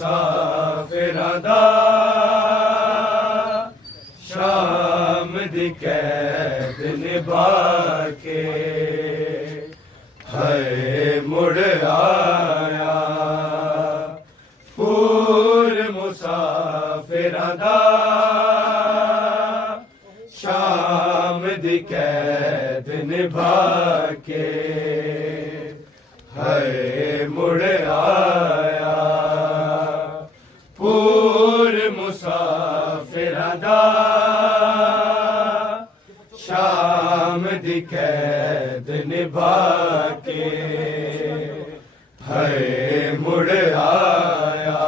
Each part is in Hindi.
मुसाफिरां दा शाम दी कैद निभा के है मुड़ आया पूर मुसाफिरां दा शाम दी कैद निभा के है मुड़ आया पूर मुसाफिरां दा शाम दी कैद निभा के है मुड़ आया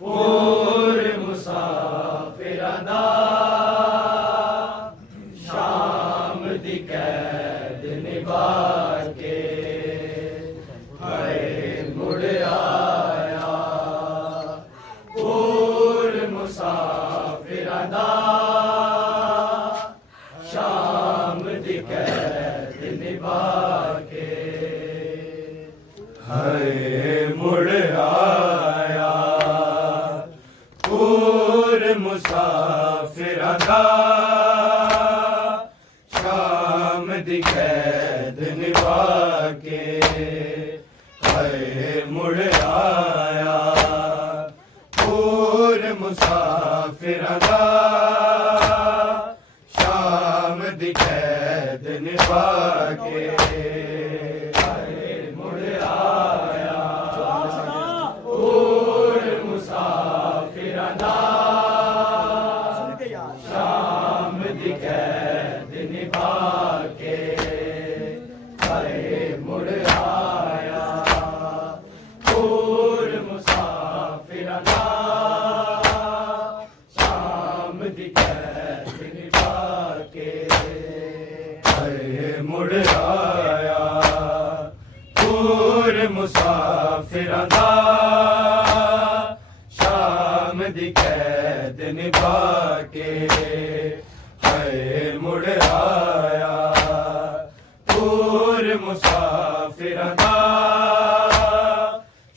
पूर मुसाफिरां दा शाम दी कैद निभा के है मुड़ आया पूर मुसाफिरां दा शाम दी कैद निभा के है मुड़ आया पूर मुसाफिरां दा शाम दी कैद निभा के है मुड़ आया पूर मुसाफिरां दा शाम दी कैद निभा के है मुड़ आया पूर मुसाफिरां दा शाम दी कैद निभा के है मुड़ आया पूर मुसाफिरां दा शाम दी कैद निभा के है मुड़ आया पूर मुसाफिरां दा शाम दी कैद निभा के है मुड़ आया पूर मुसाफिरां दा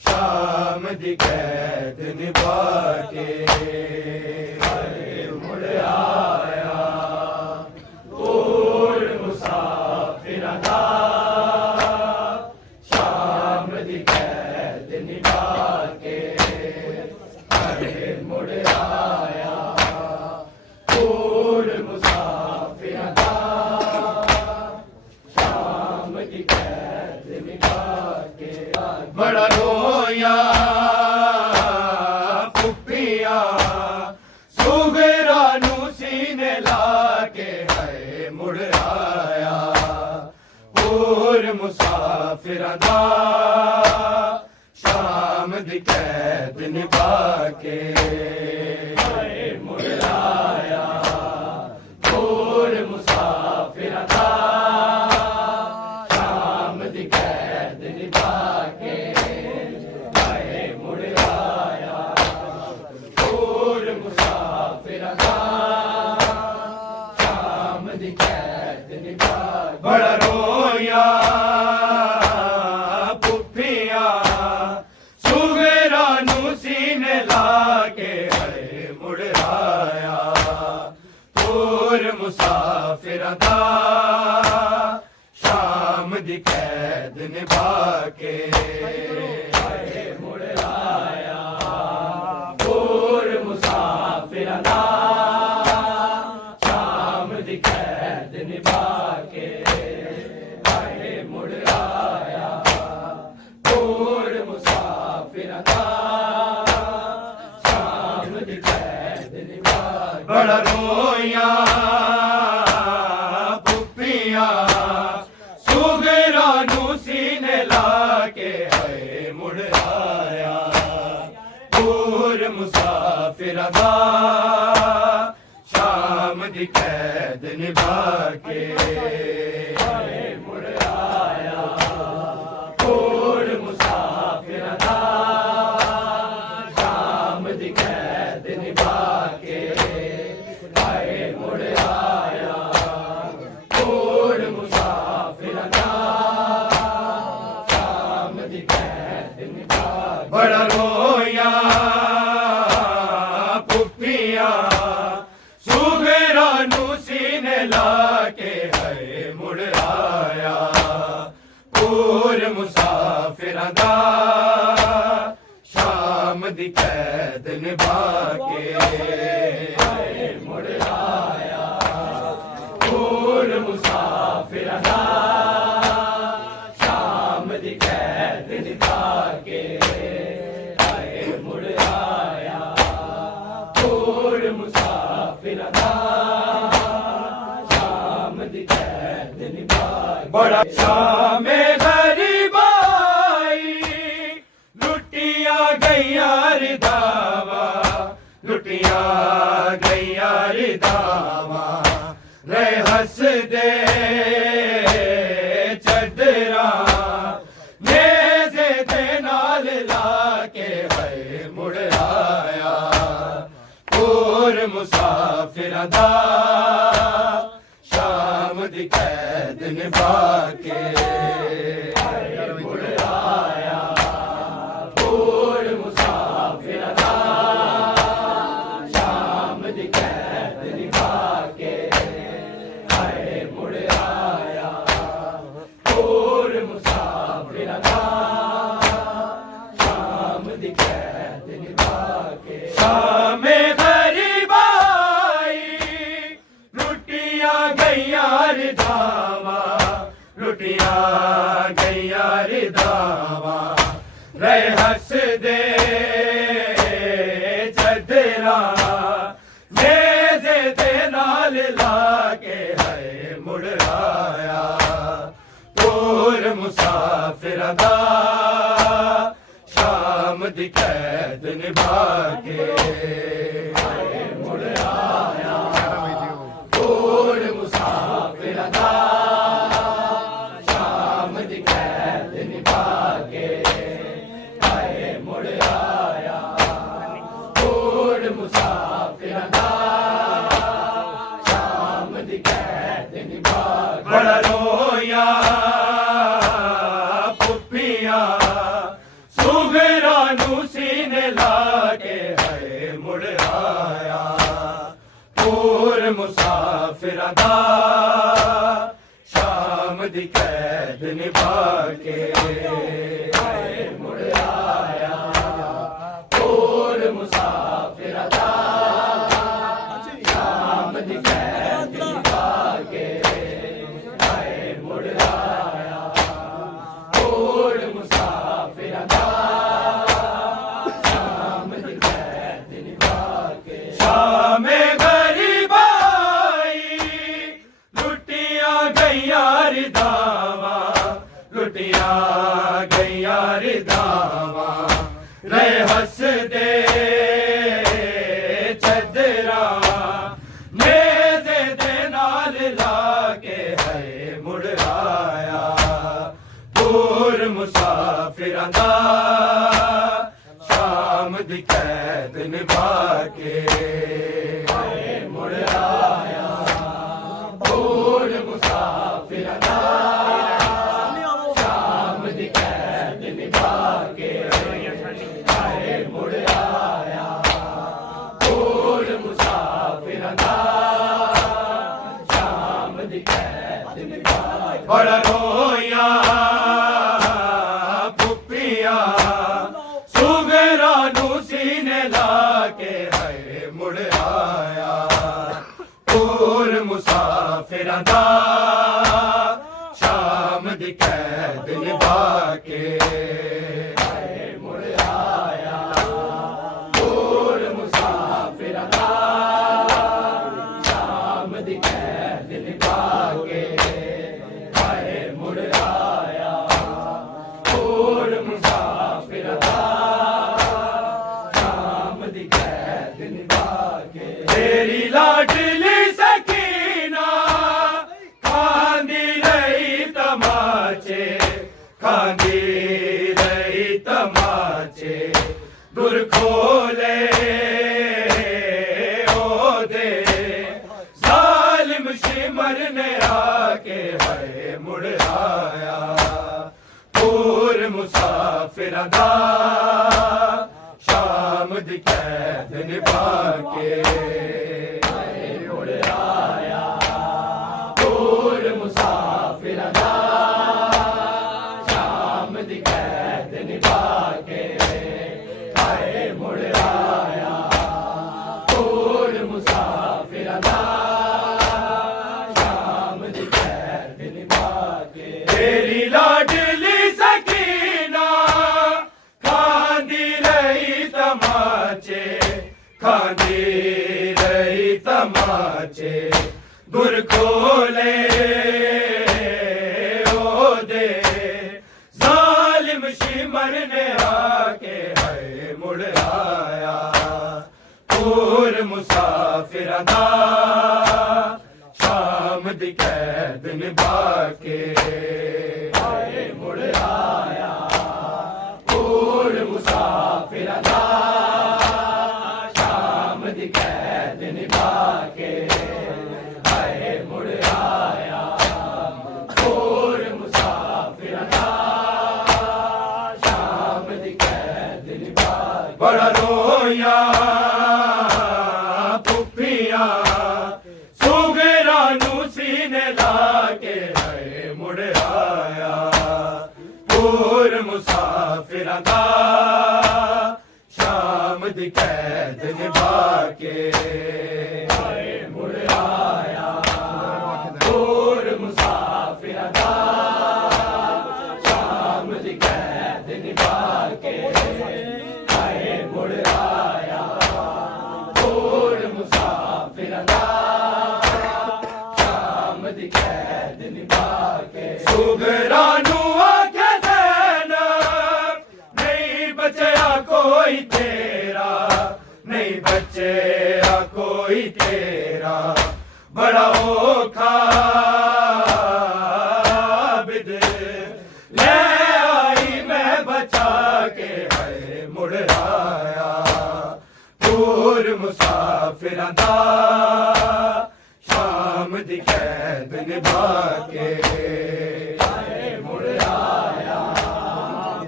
शाम दी कैद निभा के है मुड़ आया पूर मुसाफिरां दा शाम दी कैद निभा के है मुड़ आया पूर मुसाफिरां दा शाम दी कैद निभा के बड़ा रोया पुप्पिया सुगरा नू सीने लाके है मुड़ आया पूर मुसाफिरां दा शाम दी कैद निभा के है मुड़ आया पूर मुसाफिरां दा शाम दी कैद निभा के है मुड़ आया पूर मुसाफिरां दा शाम दी कैद निभा बड़ा रोया पुप्पिया सुगरा नू सीने लाके है मुड़ आया पूर मुसाफिरां दा शाम दी कैद निभा के है मुड़ आया पूर मुसाफिरां दा शाम दी कैद निभा के है मुड़ आया पूर मुसाफिरां दा शाम दी कैद निभा बड़ा रोया पुप्पिया सुगरा नू सीने लाके है मुड़ आया पूर मुसाफिरां दा शाम दी कैद निभा के है मुड़ आया पूर मुसाफिरां दा शाम दी कैद निभा के है मुड़ आया पूर मुसाफिरां दा शाम दी कैद निभा बड़ा रो मुसाफिरां दा शाम दी कैद निभा के मुड़ आया पूर मुसाफिरां दा शाम दी कैद निभा के मुड़ आया पूर मुसाफिरां दा शाम दी कैद निभा के बड़ा शामे गरीब आई लुटिया गईया रिदावा लुटिया गईया रिदावा रहे हस दे चदरा नेज़े दे नाल लाके है मुड़ आया पूर मुसाफिरां दा शाम दी कैद निभा के मुड़ आया पूर मुसाफिरां दा शाम दी कैद निभा के मुड़ आया पूर मुसाफिरां दा शाम दी कैद निभा के शामे गरीब आई लुटिया गईया रिदावा लुटिया गईया रिदावा रहे हस दे चदरा नेज़े दे नाल लाके है मुड़ आया पूर मुसाफिरां दा शाम दी कैद निभा के मुड़ आया पूर मुसाफिरां दा शाम दी कैद निभा के मुड़ आया पूर मुसाफिरां दा शाम दी कैद निभा के बड़ा रोया पुप्पियां सुगरा नू सीने लाके है मुड़ आया पूर मुसाफिरां दा शाम दी कैद निभा के मुड़ आया पूर मुसाफिरां दा शाम दी कैद निभा के मुड़ आया पूर मुसाफिरां दा शाम दी कैद निभा के शामे गरीब आई लुटिया गईया रिदावा लुटिया गईया रिदावा रहे हस दे चदरा नेज़े दे नाल लाके है मुड़ आया पूर मुसाफिरां दा शाम दी कैद निभा के मुड़ आया पूर मुसाफिरां दा शाम दी कैद निभा के मुड़ आया पूर मुसाफिरां दा शाम दी कैद निभा के बड़ा रोया पुप्पियां सुगरा नू सीने लाके है मुड़ आया पूर मुसाफिरां दा शाम दी कैद निभा के मुड़ आया पूर मुसाफिरां दा शाम दी कैद निभा के मुड़ आया पूर मुसाफिरां दा शाम दी कैद निभा के तेरी लाडली सकीना खांदी रही तमाचे खांदी रही तमाचे दुर खोले ओ दे जालिम शिमर ने आके है मुड़ आया पूर मुसाफिरां दा शाम दी कैद निभा के मुड़ आया पूर मुसाफिरां दा शाम दी कैद मुड़ आया पूर मुसाफिर दा शाम दी कैद निभा के तेरी लाडली सकीना खांदी रही तमाचे खांदी रही तमाचे गुर खोले ओ दे जालिम शिमर ने आके है मुड़ आया पूर मुसाफिर दा शाम दी कैद निभा के है मुड़ आया पूर मुसाफिर दा शाम दी कैद निभा के है मुड़ आया पूर मुसाफिर दा शाम दी कैद निभा के बड़ा रोया पुफिया सुगरा नू सीने लाके है मुड़ आया पूर मुसाफिर दा शाम दी कैद निभा के है मुड़ आया पूर मुसाफिर दा शाम दी कैद निभा के है मुड़ आया पूर मुसाफिर दा शाम दी कैद निभा के सुगरा नू आखे ज़ैनब नहीं बचया कोई तेरा नहीं बचया कोई तेरा बड़ा औखा बिद ले आई मैं बचा के है मुड़ आया पूर मुसाफिर दा शाम दी कैद निभा के है मुड़ आया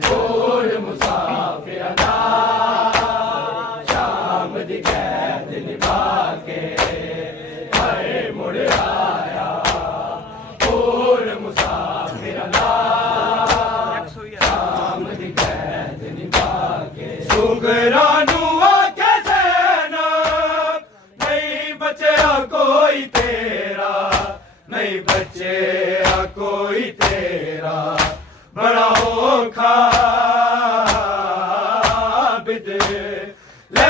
पूर मुसाफिर दा शाम दी कैद निभा के है मुड़ आया पूर मुसाफिर दा शाम दी कैद निभा के सुगरा नू आखे ज़ैनब नहीं बचया कोई तेरा नहीं बचया कोई तेरा बड़ा औखा बिद ले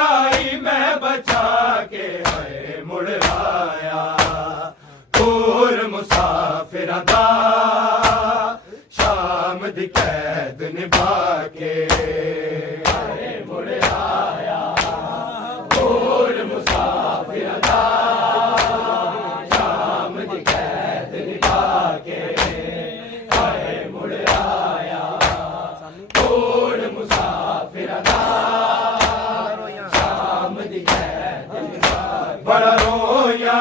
आई मैं बचा के है मुड़ आया पूर मुसाफिर दा शाम दी कैद निभा के है मुड़ आया पूर मुसाफिर दा शाम दी कैद निभा के है मुड़ आया पूर मुसाफिर दा शाम दी कैद निभा के बड़ा रोया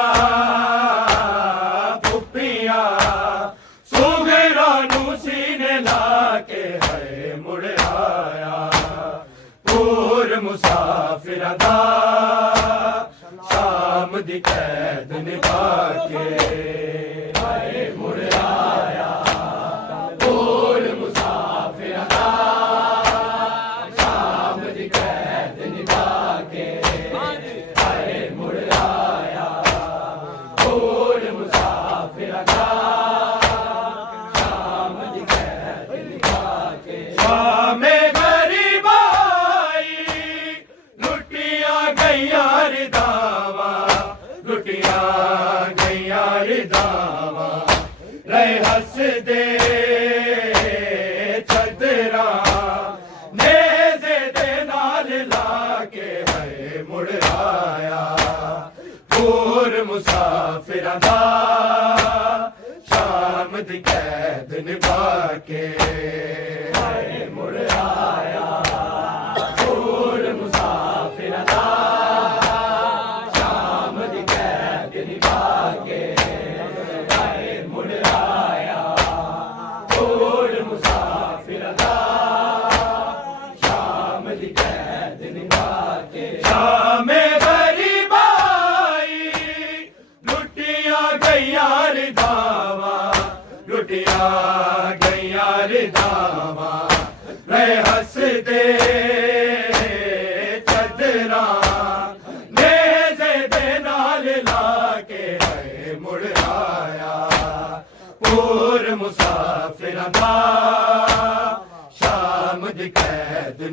पुफिया सुगरा नू सीने लाके है मुड़ आया पूर मुसाफिर दा शाम दी कैद निभा के है मुड़ आया पूर मुसाफिर दा शाम दी कैद निभा के है मुड़ आया पूर मुसाफिर दा शाम दी कैद निभा के शामे गरीब आई लुटिया गैया रिदावा लुटिया गैया रिदावा रहे हस दे छदरा नेज़े दे नाल लाके है मुड़ आया पूर मुसाफिर दा शाम दी कैद निभा के है मुड़ आया पूर मुसाफिर दा शाम दी कैद निभा के है मुड़ आया पूर मुसाफिर दा शाम दी कैद निभा के शामे गरीब आई लुटिया गैया रिदावा लुटिया गैया रिदावा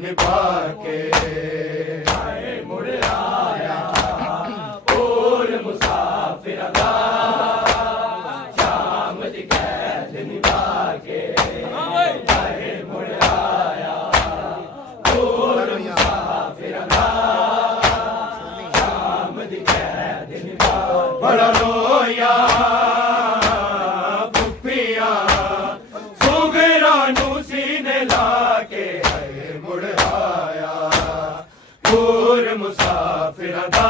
निभा के मुड़ आया पूर मुसाफिर दा शाम दी कैद निभा के मुड़ आया पूर मुसाफिर दा शाम दी कैद निभा बड़ा रोया पुप्पिया सुगरा नू सीने लाके मुड़ आया पूर मुसाफिर दा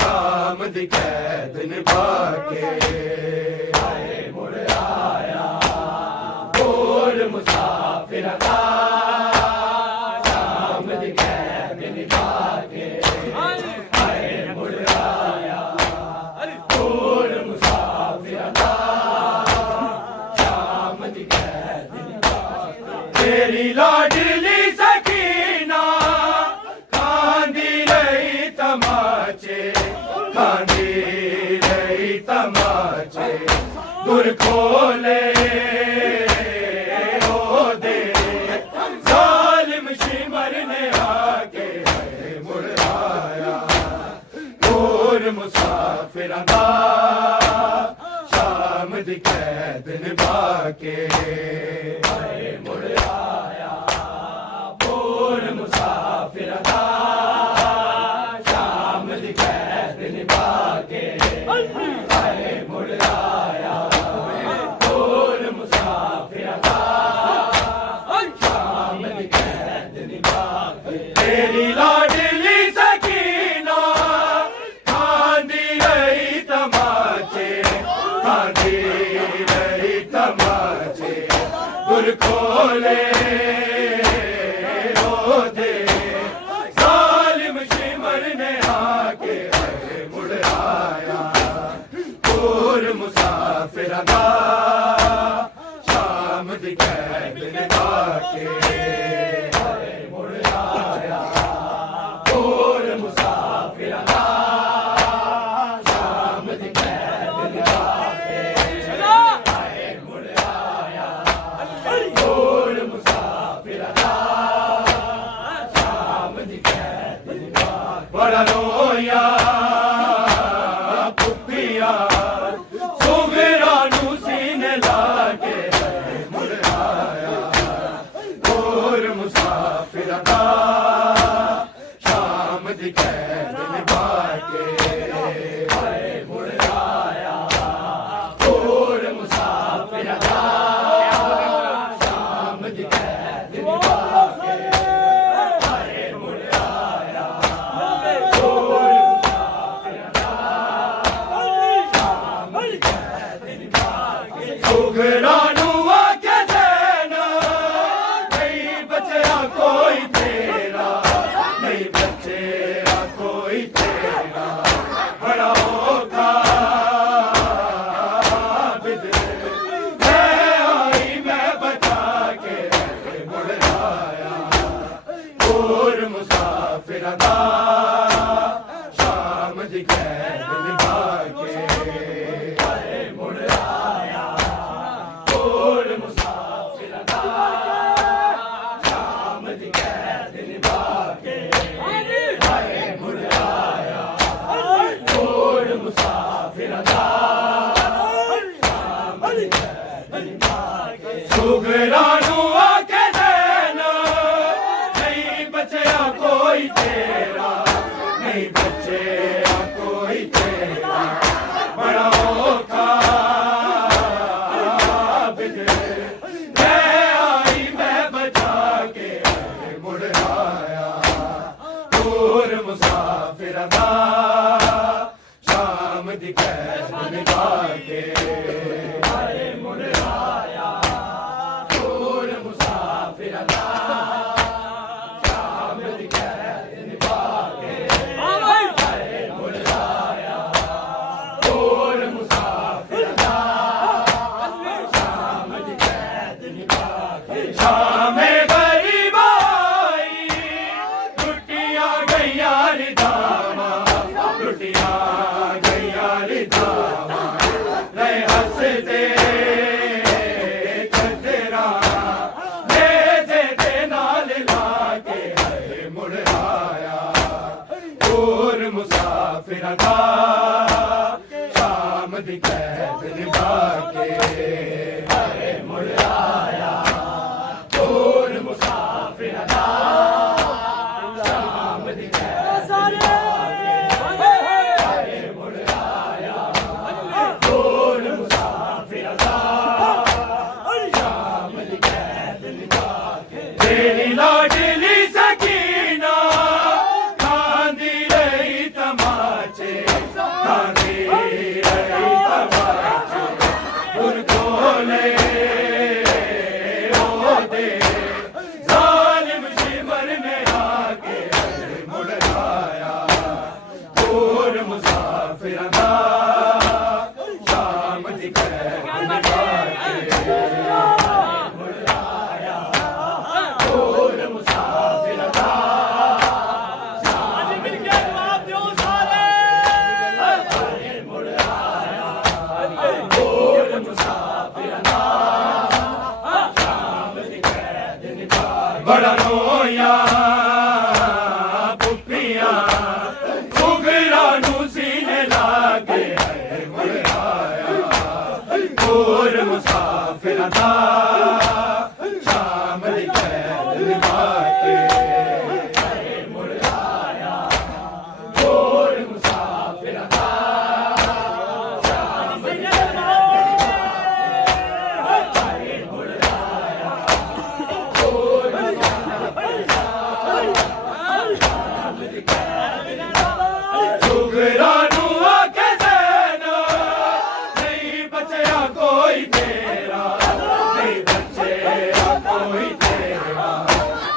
शाम दी कैद निभा के मुड़ आया पूर मुसाफिर दा शाम दी कैद निभा के मुड़ आया पूर मुसाफिर दा शाम दी कैद निभा के तेरी लाडली सकीना खांदी रही तमाचे खांदी रही तमाचे दुर खोले ओ दे जालिम शिमर ने आके मुड़ आया पूर मुसाफिर दा शाम दी कैद निभा के मुड़ आया पूर मुसाफिर दा शाम दी कैद निभा के मुड़ आया पूर मुसाफिर दा शाम दी कैद निभा के तेरी लाडली सकीना खांदी रही तमाचे खांदी रही तमाचे दुर खोले ओ दे जालिम शिमर ने आके मुड़ आया पूर मुसाफिर दा शाम दी कैद निभा के मुड़ आया पूर मुसाफिर दा शाम दी कैद निभा के मुड़ आया पूर मुसाफिर दा शाम दी कैद निभा बड़ा रोया पुप्पिया सुगरा नू सीने लाके मुड़ आया पूर मुसाफिर दा शाम दी कैद निभा के मुड़ आया पूर मुसाफिर दा शाम दी कैद निभा के मुड़ आया पूर मुसाफिर दा शाम दी कैद निभा के सुगरा नू आके देना नहीं बचया कोई तेरा नहीं बचया कोई तेरा बड़ा होगा बिद मैं आई मैं बचा के मुड़ आया पूर मुसाफिर दा शाम दी कैद निभा के मुड़ आया पूर मुसाफिर दा शाम दी कैद निभा के मुड़ आया पूर मुसाफिर दा शाम दी कैद निभा के सुगरा नू आके देना नहीं बचया कोई तेरा नहीं बचया कोई तेरा बड़ा औखा बिद मैं आई मैं बचा के मुड़ आया पूर मुसाफिर दा शाम दी कैद निभा के मुड़ आया पूर मुसाफिर दा शाम दी कैद निभा दा शाम दी कैद निभा के मुड़ आया दूर मुसाफिर दा शाम दी कैद मुड़ आया दूर मुसाफिर दा शाम दी कैद निभा के तेरी लाडली सकीना खांदी रही तमाचे खांदी रही तमाचे उन कोले रोदे जालिम शिमर ने आके मुड़ आया दूर मुसाफिर दा शाम दी कैद निभा के मुड़ आया दूर मुसाफिर दा दूर मुसाफिर दा शाम दी कैद निभा बड़ा रोया पुप्पियां सुगरा नू सीने लागे मुड़ आया दूर मुसाफिर दा शाम दी कैद निभा के मुड़ आया दूर मुसाफिर दा शाम दी कैद मुड़ आया दूर सुगरा नू आके ज़ैना नहीं बचया कोई तेरा नहीं बचया कोई तेरा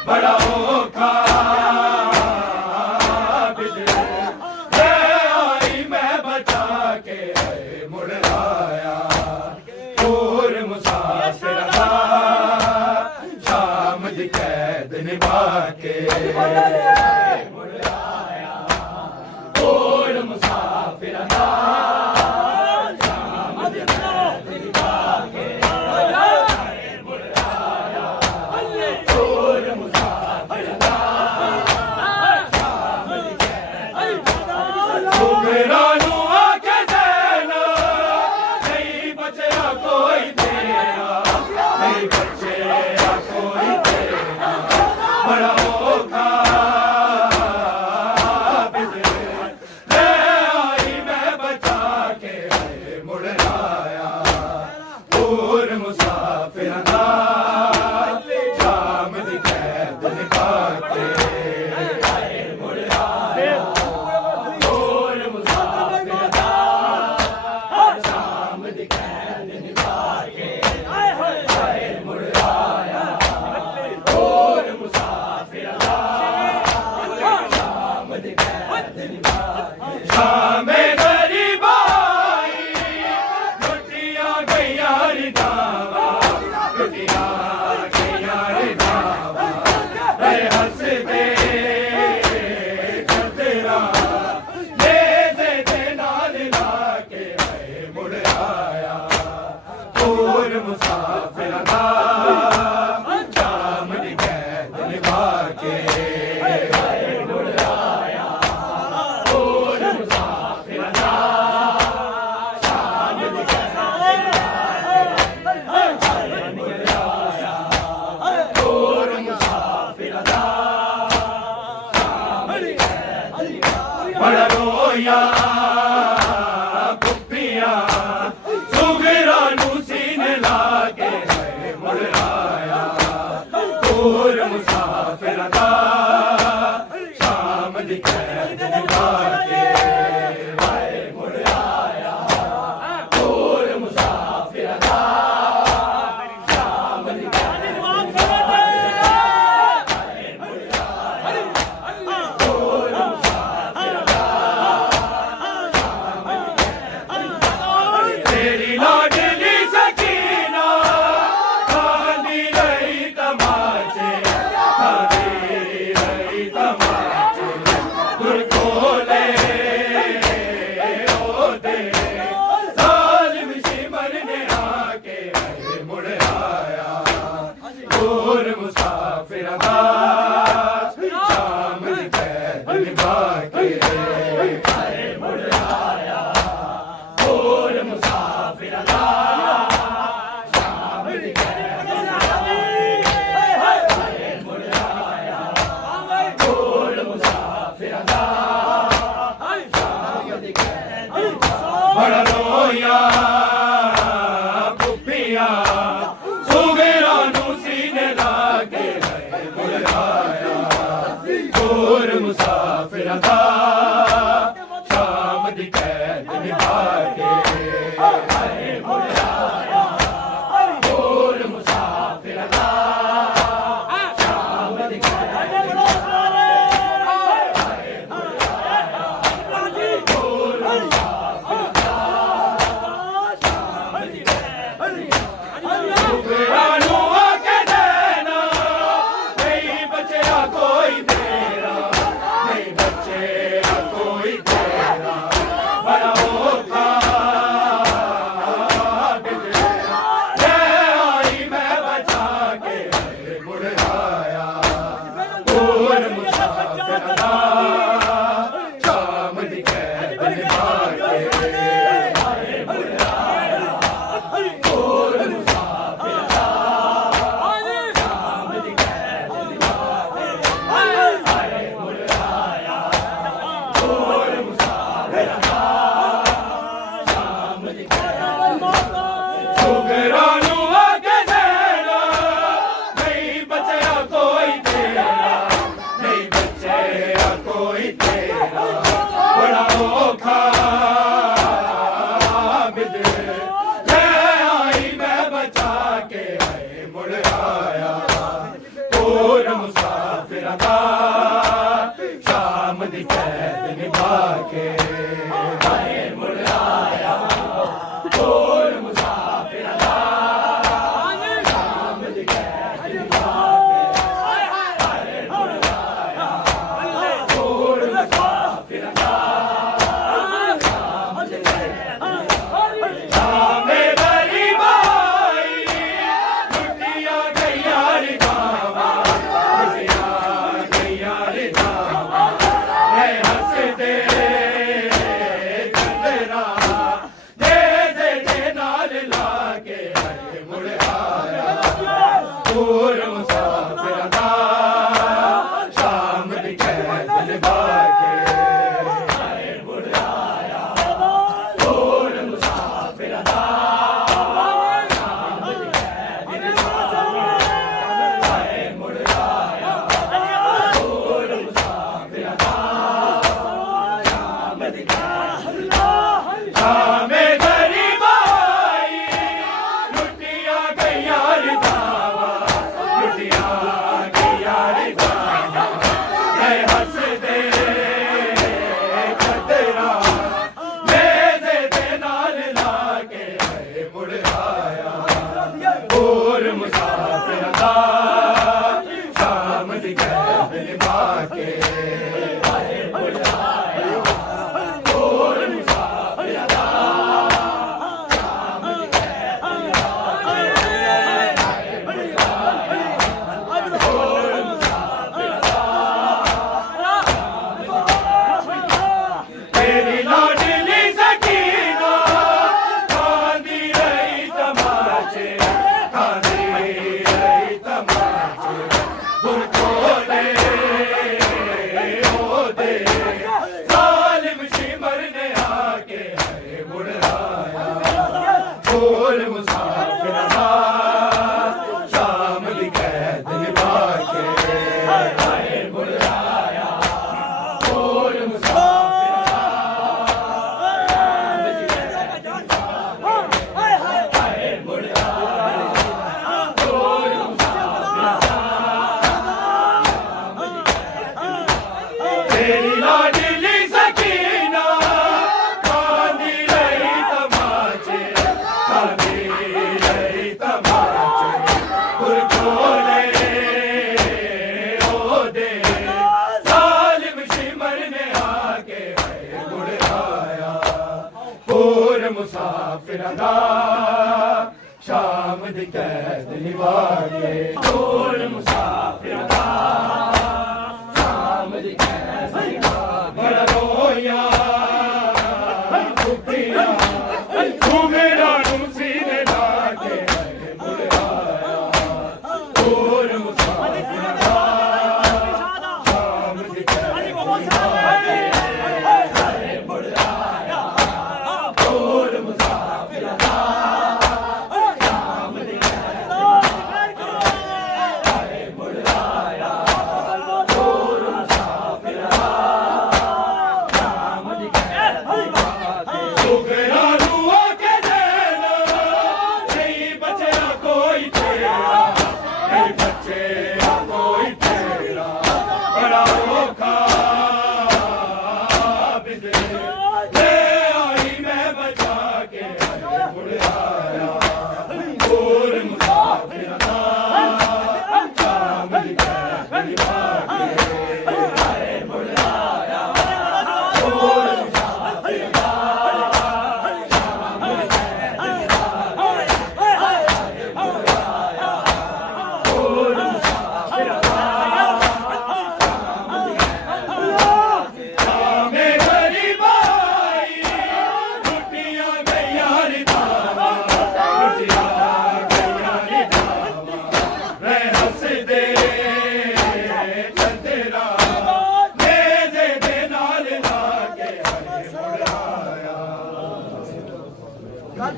बड़ा औखा बिजले ले आई मैं बचा के मुड़ आया दूर मुसाफिर दा शाम दी कैद निभा के मुड़ आया दूर मुसाफिर दा शाम दी कैद निभा के मुड़ आया दूर मुसाफिर दा शाम दी कैद सुगरा नू आके ज़ैना नहीं बचया कोई तेरा नहीं बचया कोई तेरा बड़ा औखा बिजले ले आई मैं बचा के मुड़ आया दूर मुसाफिर दा शाम दी कैद निभा के मुड़ आया दूर मुसाफिर दा शाम दी कैद निभा के मुड़ आया दूर मुसाफिर दा शाम दी कैद निभा के शामे गरीब आई लुटिया गईया रे दावा लुटिया गईया रे दावा रे हंस दे तेरा ले दे नाल लाके मुड़ आया दूर मुसाफिर दा शाम दी कैद निभा के मुड़ आया दूर मुसाफिर दा शाम दी कैद मुड़ आया दूर मुसाफिर दा शाम दी कैद बड़ा रोया पुप्पियां सुगरा नू सीने लागे मुड़ आया दूर मुसाफिर दा शाम दी कैद निभा के मुड़ आया दूर मुसाफिर दा शाम दी कैद निभा के मुड़ आया दूर मुसाफिर दा शाम दी कैद तेरी लाडली सकीना खांदी रही तमाचे खांदी रही तमाचे दूर कोले रोदे जालिम शिमर ने आके मुड़ आया दूर मुसाफिर दा शाम दी कैद निभा के मुड़ बड़ा रोया कुपिया सुगरा नू सीने लागे बुलाया दूर मुसाफिर दा शाम दी कैद निभा के बुलाया दूर मुसाफिर दा शाम दी कैद शाम दी कैद निभा के मुड़ाया दूर मुसाफिर दा शाम दी कैद निभा के मुड़ाया दूर मुसाफिर दा शाम दी कैद शामे गरीब आई लुटिया गैया रे गावा दूर मुसाफिर दा शाम दी कैद निभा के बुलाया दूर मुसाफिर दा शाम दी कैद निभा के बुलाया दूर मुसाफिर दा शाम दी कैद शामे गरीब आई लुटिया गैया रे गावा दूर मुसाफिर दा शाम दी कैद निभा के दूर मुसाफिर दा शाम दी कैद निभा तेरी लाडली सकीना खांदी रही तमाचे गुर खोले ओ दे जालिम शिमर ने आके बुलाया दूर मुसाफिर दा शाम दी कैद निभा के बुलाया दूर मुसाफिर तेरी लाडली सकीना खांदी रही तमाचे गुर खोले ओ दे जालिम शिमर ने आके बुलाया दूर मुसाफिर दा शाम दी कैद निभा के दूर मुसाफिर दा शाम दी कैद निभा के बड़ा रोया कुपिया सुगरा नू सीने लागे बुलाया दूर मुसाफिर दा शाम दी कैद निभा के बुलाया दूर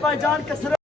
भाईजान के सर